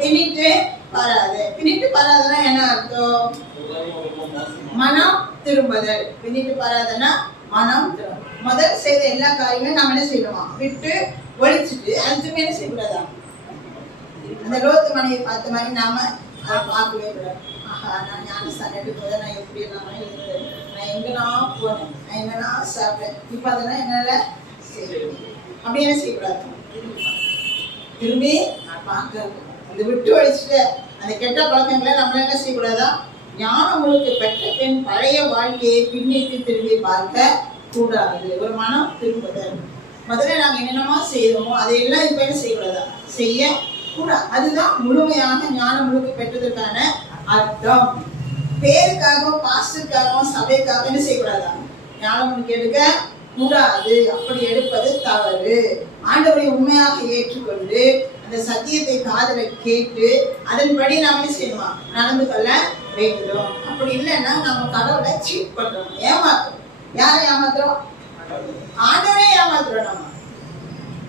பின்னிட்டு பாராது. பின்னிட்டு பாராதுன்னா என்ன அர்த்தம்? மனம் திரும்புதல். பின்னிட்டு பாராதுன்னா மனம் திரும்ப. முதல் செய்த எல்லா காரியங்களும் நம்ம என்ன செய்யணுமா? விட்டு ஒழிச்சுட்டு அடுத்துமே என்ன செய்யக்கூடாதா? அந்த லோத்து மனைவி பார்த்த மாதிரி நாம அதை பார்க்கவே கூடாது. ஆஹா, நான் ஞானஸ்தானம் எடுக்க போத, நான் எப்படி இல்லாம இருந்தேன், நான் எங்கெல்லாம் போனேன், நான் என்னெல்லாம் சாப்பிட்டேன், இப்ப அதெல்லாம் என்னால அப்படி என்ன செய்யக்கூடாது? திரும்பி நான் பார்க்க அந்த விட்டு ஒழிச்சுட்டு அந்த கெட்ட பழக்கங்களை நம்மள என்ன செய்யக்கூடாதா? ஞானம் முழுக்க பெற்ற பின் பழைய வாழ்க்கையை பின்னிட்டு திரும்பி பார்க்க கூடாது. ஒரு மனம் திரும்புதல். முதல்ல நாங்க என்னென்னமோ செய்தோமோ அதையெல்லாம் இப்ப என்ன செய்யக்கூடாதா? செய்ய கூடாது. அதுதான் முழுமையாக ஞானம் முழுக்க பெற்றதற்கான அர்த்தம். பேருக்காகவும் பாஸ்டருக்காகவும் சபைக்காகவும் என்ன செய்யக்கூடாதா? ஞானம் முழுக்க எடுக்க கூடாது. அப்படி எடுப்பது தவறு. ஆண்டவரை உண்மையாக ஏற்றுக்கொண்டு அந்த இந்த சத்தியத்தை காதுல கேட்டு அதன்படி நாம என்ன செய்யணுமா நடந்து கொள்ள வேண்டும். அப்படி இல்லைன்னா நம்ம கடவுளை சீட் பண்றோம், ஏமாத்துறோம். யாரை ஏமாத்துறோம்? ஆண்டவரே ஏமாத்துறோம். நம்ம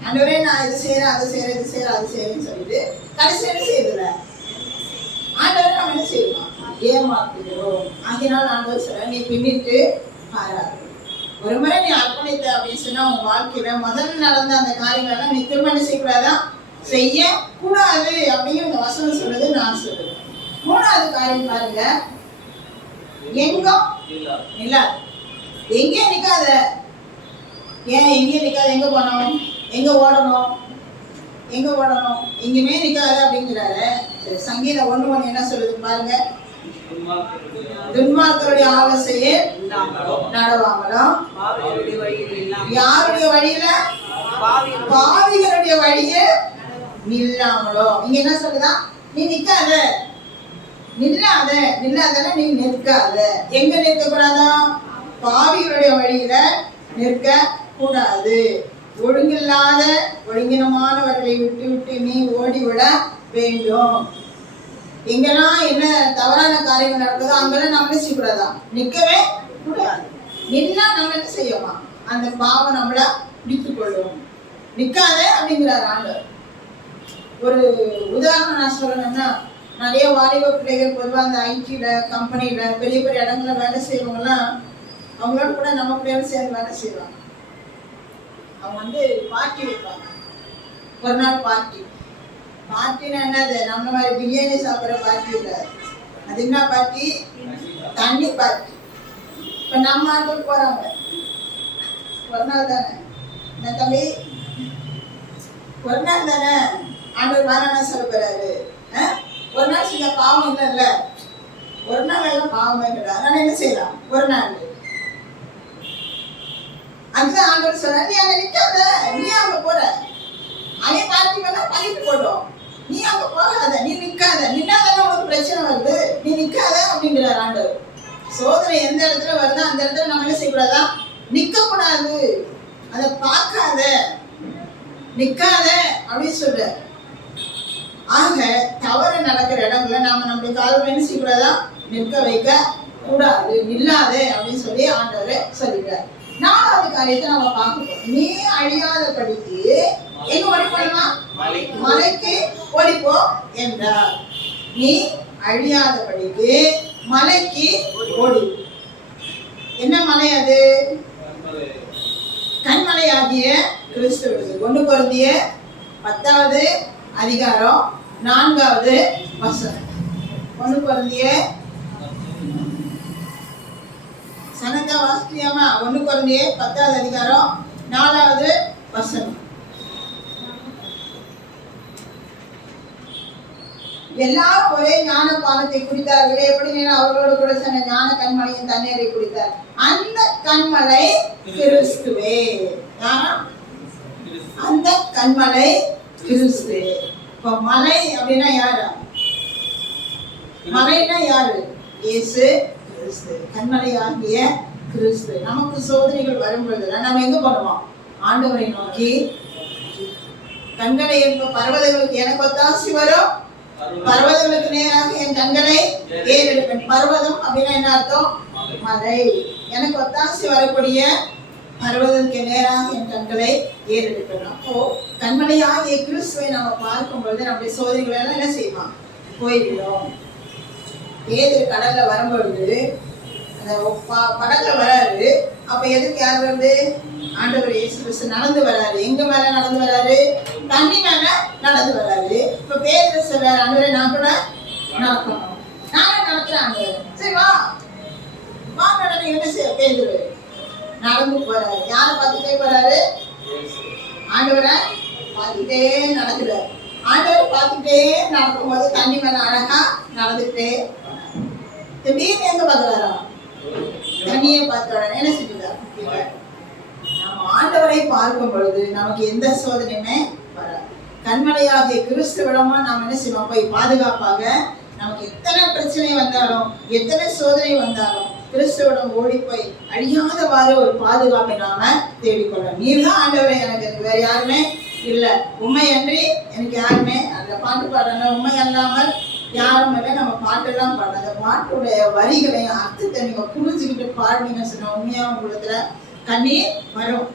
ஆண்டவரே நான் இது செய்யறேன், அது செய்யறேன், இது செய்யறேன், அது செய்யறேன்னு சொல்லிட்டு கடைசி என்ன செய்யறதில்ல. ஆண்டவரை நம்ம என்ன செய்யணும்? ஏமாத்துகிறோம். ஆகினால் ஆண்டவர் சொல்ற, நீ பின்னிட்டு பாராது. ஒரு முறை நீ அர்ப்பணித்த அப்படின்னு சொன்னா உன் வாழ்க்கையில முதல்ல நடந்த அந்த காரியங்களெல்லாம் நீ திரும்ப என்ன செய்யக்கூடாதான், செய்ய கூடாது அப்படிங்கிற இந்த வசனம் சொல்றது நான் சொல்றேன். மூணாவது காரியம் பாருங்க, எங்கும் நில்லாது. எங்கேயும் நிக்காத. ஏன் எங்கேயும் நிக்காது? எங்க போனோம்? எங்க ஓடணும்? எங்க ஓடணும்? எங்கேயுமே நிக்காது அப்படிங்கிறாரு. சங்கீதம் 1:1 என்ன சொல்லுது பாருங்க, துன்மார்க்கருடைய ஆலோசையை நடவாமலும் யாருடைய வழியில? பாவிகளுடைய வழியை நில்லாமலோ. இங்க என்ன சொல்லுதா? நீ நிக்காத, நில்லாத. நில்லாதன நீ நிற்காத. எங்க நிற்க கூடாதா? பாவிகளுடைய வழியில நிற்க கூடாது. ஒழுங்கில்லாத ஒழுங்கினமானவர்களை விட்டு விட்டு நீ ஓடிவிட வேண்டும். எங்கெல்லாம் என்ன தவறான காரியங்கள் நடக்குதோ அங்கெல்லாம் நம்ம என்ன செய்யக்கூடாதா? நிற்கவே கூடாது. நின்னா நம்ம என்ன செய்யோமா? அந்த பாவம் நம்மள பிடித்துக் கொள்ளும். நிற்காத அப்படிங்கிறார் ஆண்டவர். ஒரு உதாரணம் நான் சொல்லணும்னா, நிறைய வாலிப பிள்ளைகள் பொதுவாக அந்த ஐடியில் கம்பெனியில் பெரிய பெரிய இடங்களில் வேலை செய்கிறவங்கலாம் அவங்களோட கூட நம்ம பிள்ளையோட சேர்ந்து வேலை செய்வாங்க. அவங்க பார்ட்டி வைப்பாங்க. ஒரு நாள் பார்ட்டினா என்னது? நம்ம மாதிரி பிரியாணி சாப்பிட்ற பார்ட்டி இல்லை. அது என்ன பார்ட்டி? தண்ணி பார்ட்டி. இப்போ நம்ம ஆட்கள் போகிறாங்க, ஒரு நாள் தானே என்ன தம்பி, ஒரு நாள் தானே ஆண்டவர் வாரானா சொல்ல போறாரு. ஒரு நாள் செஞ்ச பாவம் இல்லைல்ல, ஒரு நாள் எல்லாம் பாவமே கிடையாது. அதனால என்ன செய்யலாம்? ஒரு நாள். அதுதான் ஆண்டவர் சொல்றாரு, நீ அங்க நிக்காத, நீ அங்க போற. அதே பார்ட்டி வேணா பண்ணிட்டு போட்டோம், நீ அங்க போகாத, நீ நிக்காத. நின்னாதானே உனக்கு பிரச்சனை வருது, நீ நிக்காத அப்படிங்கிறார் ஆண்டவர். சோதனை எந்த இடத்துல வருதோ அந்த இடத்துல நம்ம என்ன செய்யக்கூடாதா? நிக்க கூடாது. அதை பார்க்காத, நிக்காத அப்படின்னு சொல்ற. ஆக தவறு நடக்கிற இடங்கள்ல நாம நம்முடைய கால்களை என்ன செய்யக்கூடாதா? நிற்க வைக்க கூடாது, நில்லாத அப்படின்னு சொல்லி ஆண்டவர் சொல்லிட்டார். நாலாவது காரியத்தை நம்ம பார்க்கணும். நீ அழியாதபடிக்கு எங்க ஓடி போடலாம்? மலைக்கு ஓடிப்போ என்றார். நீ அழியாதபடிக்கு மலைக்கு ஓடி. என்ன மலை அது? கண்மலையாகிய கிறிஸ்துவுக்கு. 1 கொரிந்தியர் 10வது அதிகாரம் 4வது வசனம். 1 கொரிந்தியர் சனதா வாசிக்கியாமா? 1 கொரிந்தியர் 10வது அதிகாரம் 4வது வசனம். எல்லாரும் ஒரே ஞான பானத்தை குடித்தார்களே, எப்படி அவர்களோடு கூட சொன்ன ஞான கண்மலையின் தண்ணீரை குடித்தார். அந்த கண்மலை கிறிஸ்துவே. அந்த கண்மலை கிறிஸ்து. இப்ப மலை அப்படின்னா யாரு? மலைன்னா யாரு? இயேசு கிறிஸ்து. கண்மலை ஆகிய கிறிஸ்து. நமக்கு சோதனைகள் வரும்பொழுது நம்ம எங்க பண்ணுவோம்? ஆண்டவரை நோக்கி. கண்களை பர்வதங்களுக்கு எனக்கு ஒத்தாசி வரும், பர்வதங்களுக்கு நேராக என் கண்களை ஏறெடுப்பேன். பர்வதம் அப்படின்னா என்ன அர்த்தம்? மலை. எனக்கு ஒத்தாசி வரக்கூடிய பர்வதற்கு நேராக என் கண்களை ஏறெடுப்பேன். அப்போ கண்மலையாகிய கிறிஸ்துவை நம்ம பார்க்கும் பொழுது நம்முடைய சோதனைகள் எல்லாம் என்ன செய்வோம்? போய்விடும். பேதுரு கடல்ல வரும்பொழுது அந்த படகுல வராரு. அப்ப எதுக்கு யார் வருது? ஆண்டவர் இயேசு கிறிஸ்து நடந்து வராரு. எங்க மேல நடந்து வராரு? தண்ணி மேல நடந்து வராரு. இப்ப பேதுரு சொல்றாரு, ஆண்டவரே நான் கூட நடக்கணும், நானே நடக்கிறேன் ஆண்டவர். சரி வா வா நடந்து. என்ன செய்ய? பேதுரு நடந்து போறாரு. யாரை பார்த்துட்டே போறாரு? ஆண்டவரை பார்த்துட்டே நடக்கிறார். ஆண்டவர் பார்த்துட்டே நடக்கும்போது தண்ணி மேல அழகா நடந்துட்டே திடீர்னு எங்க பார்க்கிறாரா? தண்ணியை பார்த்த உடனே என்ன செஞ்சுட்டார்? நம்ம ஆண்டவரை பார்க்கும் பொழுது நமக்கு எந்த சோதனையுமே வராது. கண்மலையாகிய கிறிஸ்துவிடமா நாம் என்ன செய்வோம்? போய் பாதுகாப்பாக நமக்கு எத்தனை பிரச்சனை வந்தாலும் எத்தனை சோதனை வந்தாலும் கிறிஸ்துவிடம் ஓடி போய் அழியாதவாறு ஒரு பாதுகாப்பை நாம தேடிக்கொள்ளலாம். நீர் தான் ஆண்டவரை, எனக்கு வேற யாருமே இல்ல. உண்மை அன்றி எனக்கு யாருமே அந்த பாட்டு பாடுறாங்க. உண்மை அல்லாமல் யாரும் இல்லை. நம்ம பாட்டெல்லாம் பாடுறோம். அந்த பாட்டுடைய வரிகளையும் அர்த்தத்தை நீங்க புரிஞ்சுக்கிட்டு பாடுனீங்கன்னு சொன்னா உண்மையா உங்களத்துல கண்ணீர் வரும்.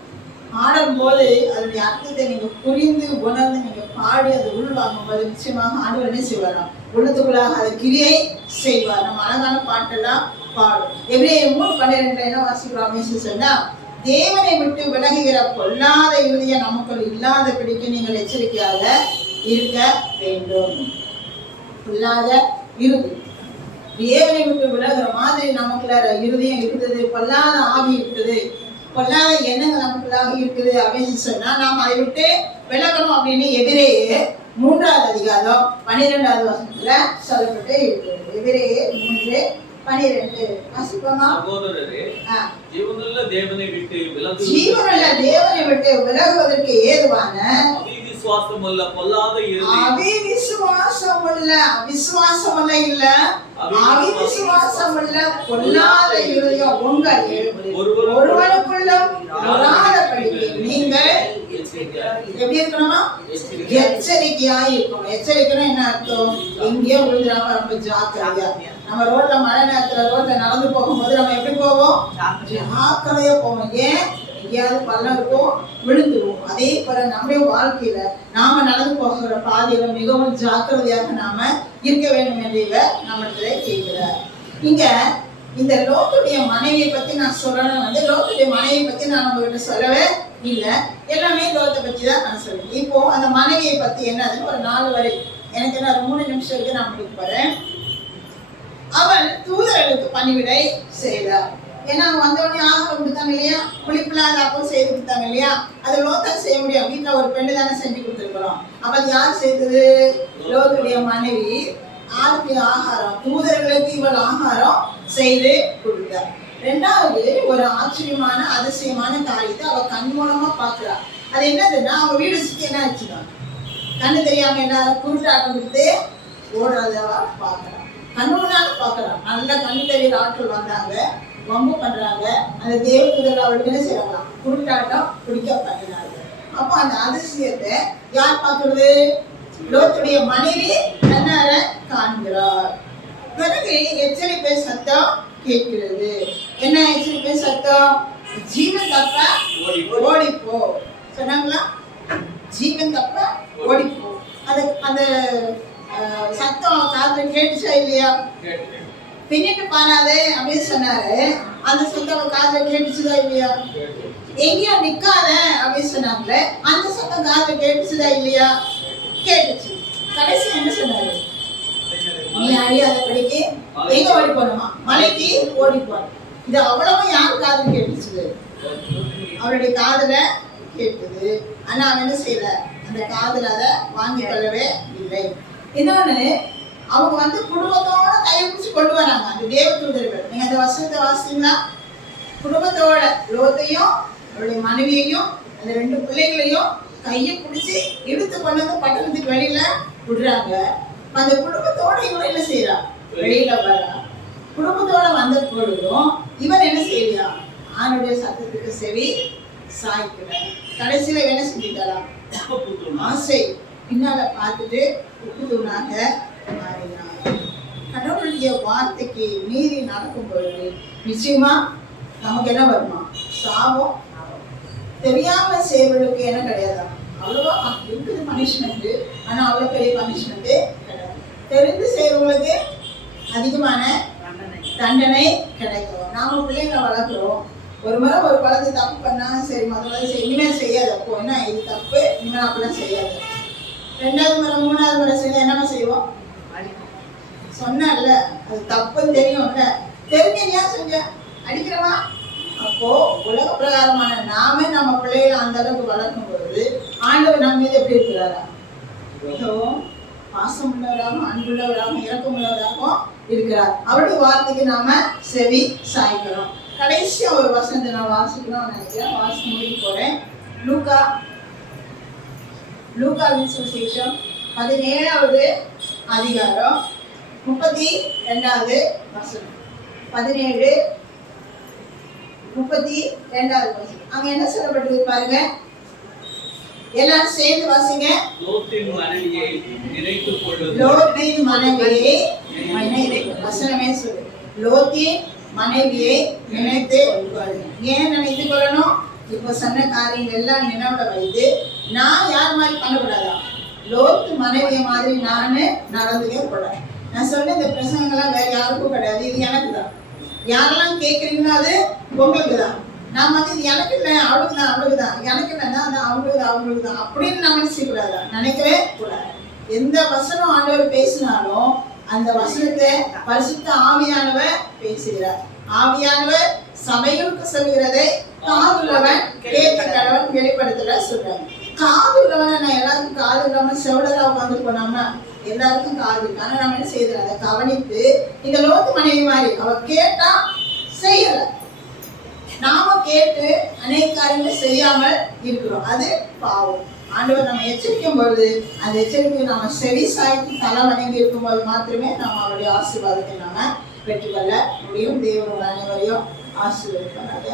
பாடும்போது அதனுடைய அர்த்தத்தை நீங்க புரிந்து உணர்ந்து நீங்க பாடி அதை உள்வாங்கும் போது நிச்சயமாக ஆண்டவர் என்ன செய்வாராம், உள்ளத்துக்குள்ளாக அதை கிரியை செய்வார். நம்ம அழகான பாட்டெல்லாம் பாடும். எபிரேயர் 3:12 என்ன வாசிக்கிறோம் சொன்னா, தேவனை விட்டு விலகுகிற பொல்லாத இருதயம் நமக்குள் இல்லாதபடிக்கு நீங்கள் எச்சரிக்கையாக இருக்க வேண்டும். பொல்லாத இறுதி, தேவனை விட்டு விலகுற மாதிரி நமக்குள்ள இருதயம் இருக்குது, பொல்லாத ஆவி இருக்குது, பொல்லாத எண்ணங்கள் நமக்குள்ளாக இருக்குது அப்படின்னு சொன்னா நாம் அதை விட்டு விலகணும் அப்படின்னு எபிரேயர் 3:12 சொல்லப்பட்டு இருக்கிறது. எபிரேயர் 3:12 வாசிப்போமா? சகோதரரே, ஜீவனுள்ள தேவனை விட்டு விலகுவதற்கு ஏதுவான அவிசுவாசமுள்ள பொல்லாத இருதயம், அவிசுவாசமுள்ள பொல்லாத இருதயம் உங்களில் ஒருவனுக்குள்ளும் வராதபடிக்கு நீங்கள் எப்படி இருக்கணுமா? எச்சரிக்கையாய் இருக்கணும். எச்சரிக்கைனா என்ன அர்த்தம்? எங்கேயோ விழுந்துடாம ரொம்ப ஜாக்கிரதையா. நம்ம ரோட்ல மழை நேரத்துல ரோட்ல நடந்து போகும்போது நம்ம எப்படி போவோம்? ஜாக்கிரதையா போவோம். ஏன்? எங்கேயாவது பள்ளம் இருக்கும், விழுந்துருவோம். அதே போல நம்முடைய வாழ்க்கையில நாம நடந்து போகிற பாதையில மிகவும் ஜாக்கிரதையாக நாம இருக்க வேண்டும் என்று நம்மிடத்துல கேட்கிறார். இங்க இந்த லோத்துடைய மனைவியை பத்தி நான் சொல்லணும் லோத்துடைய மனைவியை பத்தி நான் உங்ககிட்ட சொல்லவே இல்லை. எல்லாமே லோத்தை பத்தி தான் நான் சொல்லுவேன். இப்போ அந்த மனைவியை பத்தி என்னதுன்னு ஒரு 4 வரை எனக்கு என்ன 3 நிமிஷம் இருக்கு நான் முடிக்க போறேன். அவள் தூதர்களுக்கு பணிவிடை செய்தார். ஏன்னா அவங்க வந்தவொடனே ஆகாரம் கொடுத்தாங்க இல்லையா, புளிப்பில்லாத அப்போ செய்து கொடுத்தாங்க இல்லையா, அது லோத்தா செய்ய முடியும். வீட்டுல ஒரு பெண்ணு தானே செஞ்சு கொடுத்துருக்கிறோம். அப்ப அது யார் செய்தது? லோத்துடைய மனைவி. ஆளுக்கு ஆகாரம், தூதர்களுக்கு இவள் ஆகாரம் செய்து கொடுத்தார். 2வது ஒரு ஆச்சரியமான அதிசயமான காரியத்தை அவ கண் மூலமா பாக்குறா. அது என்னதுன்னா, அவங்க வீடு சுத்தி என்ன ஆச்சுதான் கண்ணு தெரியாம எல்லாரும் குருட்டாட்டம் கொடுத்து ஓடுறதவா பாக்குறான். கண்ணு முன்னால பாக்குறான். நல்ல கண்ணு தெரியுற ஆட்கள் வந்தாங்க, வம்பு பண்றாங்க. அந்த தேவதூதர்கள் அவளுக்கு என்ன செய்யறாங்க? குருட்டாட்டம் பிடிக்க பண்ணினாங்க. அப்போ அந்த அதிசயத்தை யார் பாக்குறது? லோத்துடைய மனைவி கண்ணால காண்கிறார். பிறகு எச்சரிப்பை சத்தம் கேட்கிறது. என்ன எச்சரிப்பை சத்தம்? ஜீவன் தப்ப ஓடிப்போ சொன்னாங்களா? ஜீவன் தப்ப ஓடிப்போ. அந்த சத்தம் காதுல கேட்டுச்சா இல்லையா? பின்னிட்டு பாராதே அப்படின்னு சொன்னாரு. அந்த சத்தம் காதுல கேட்டுச்சுதா இல்லையா? எங்கேயோ நிக்காத அப்படின்னு சொன்னாங்களே, அந்த சத்தம் காதுல கேட்டுச்சுதா இல்லையா? கேட்டுச்சு. கடைசி என்ன சொன்னாரு? நீ அழியாதபடிக்கு எங்க ஓடி போனோமா? மலைக்கு ஓடி போனோம். இது அவ்வளவு யார் காதுல கேட்டுச்சு? அவருடைய காதுல கேட்டது. ஆனா அவன் என்ன செய்யல? அந்த காதுல அதை வாங்கி கொள்ளவே இல்லை. இன்னொன்னு, அவங்க குடும்பத்தோட கையை பிடிச்சு கொண்டு வராங்க அந்த தேவதூதர்கள். நீங்க அந்த வசனத்தை வாசிங்களா? குடும்பத்தோட லோத்தையும் அவருடைய மனைவியையும் அந்த 2 பிள்ளைகளையும் கையை பிடிச்சி இழுத்து கொண்டு வந்து பட்டணத்துக்கு வெளியில விடுறாங்க. அந்த குடும்பத்தோட இவன் என்ன செய்யறா? வெளியில வரா. குடும்பத்தோட வந்த பொழுதும் இவன் என்ன செய்யறா? ஆணுடைய சத்தத்துக்கு செவி சாய்க்கிறான். கடைசியில என்ன செஞ்சுட்டாரா? ஆசை பின்னால பார்த்துட்டு உப்பு தூணாக மாறினார். கடவுளுடைய வார்த்தைக்கு மீறி நடக்கும் பொழுது நிச்சயமா நமக்கு என்ன வருமா? சாபம். தெரியாம செய்வர்களுக்கு என்ன கிடையாது, அவ்வளவா இருக்குது பனிஷ்மெண்ட். ஆனா அவ்வளவு பெரிய பனிஷ்மெண்ட் கிடையாது. தெரிந்து செய்வங்களுக்கு அதிகமான தண்டனை கிடைக்கும். நாம பிள்ளைங்களை வளர்க்குறோம். ஒரு முறை ஒரு குழந்தை தப்பு பண்ணா சரி, முதல்ல இனிமேல் செய்யாது. அப்போ என்ன, இது தப்பு, இனிமேல் அப்படிலாம் செய்யாது. 2வது முறை 3வது முறை செய்ய என்னமா செய்வோம்? சொன்னல அது தப்புன்னு தெரியும்ல, தெரிஞ்சா செஞ்ச அடிக்கிறவா. அப்போ உலக பிரகாரமான நாம நம்ம பிள்ளைகளை அந்த அளவுக்கு வளர்க்கும் பொழுது ஆண்டவர் நம்ம மீது எப்படி இருக்கிறாரா? மிகவும் பாசம் உள்ளவராகவும் அன்புள்ளவராகவும் இரக்கமுள்ளவராகவும் இருக்கிறார். அவருடைய வார்த்தைக்கு நாம செவி சாய்க்கிறோம். கடைசியா ஒரு வசனத்தை நான் வாசிக்கணும்னு நினைக்கிறேன். வாசிக்க முடிக்க போறேன். லூக்காவின் சுவிசேஷம் 17வது அதிகாரம் 32வது வசனம். 17:32 வசனம். அங்க என்ன சொல்லப்பட்டிருக்கு பாருங்க. எல்லாரும் சேர்ந்து வாசிங்க. லோத்தின் மனைவியை நினைத்துக் கொள்ளுங்கள். லோத்தின் மனைவியை வசனமே சொல்லு. லோத்தின் மனைவியை நினைத்து ஏன் நினைத்துக் கொள்ளணும்? இப்ப சொன்ன காரியங்கள் எல்லாம் நினைவுல வைத்து நான் யார் மாதிரி பண்ணக்கூடாதா? லோத்து மனைவிய மாதிரி நானு நடந்துக்க கூடாது. நான் சொன்ன இந்த பிரசங்கெல்லாம் வேற யாருக்கும் கிடையாது, இது எனக்கு தான். யாரெல்லாம் கேட்குறீங்களோ அது உங்களுக்கு தான். நான் வந்து இது எனக்கு இல்லை, அவளுக்கு தான், அவளுக்கு தான், எனக்கு இல்லைன்னா அது அவங்களுக்கு தான், அவங்களுக்கு தான் அப்படின்னு நான் நினைச்சக்கூடாது, நினைக்கவே கூடாது. எந்த வசனம் ஆண்டவர் பேசினாலும் அந்த வசனத்தை பரிசுத்த ஆவியானவர் பேசுகிறார். ஆவியானவர் சபைகளுக்கு சொல்கிறதை காதுள்ளவன் கேட்க கடவன் வெளிப்படுத்தல சொல்றாங்க. காது உள்ளவன நான் எல்லாருக்கும் காது இல்லாம செவடலா உட்காந்து போனோம்னா எல்லாருக்கும் காது இருக்கு. ஆனா நம்ம என்ன செய்யறோம்? அதை கவனித்து இந்த லோத்து மனைவி மாதிரி அவ கேட்டா செய்யல, நாம கேட்டு அநேக காரியங்கள் செய்யாமல் இருக்கிறோம், அது பாவம். ஆண்டவர் நம்ம எச்சரிக்கும் பொழுது அந்த எச்சரிக்கை நாம செவி சாய்த்து தலை வணங்கி இருக்கும் போது மாத்திரமே நாம் அவருடைய ஆசீர்வாதத்தை நாம பெற்றுக்கொள்ள முடியும். தேவன் அனைவரையும் ஆசீர்வதிப்பாராக.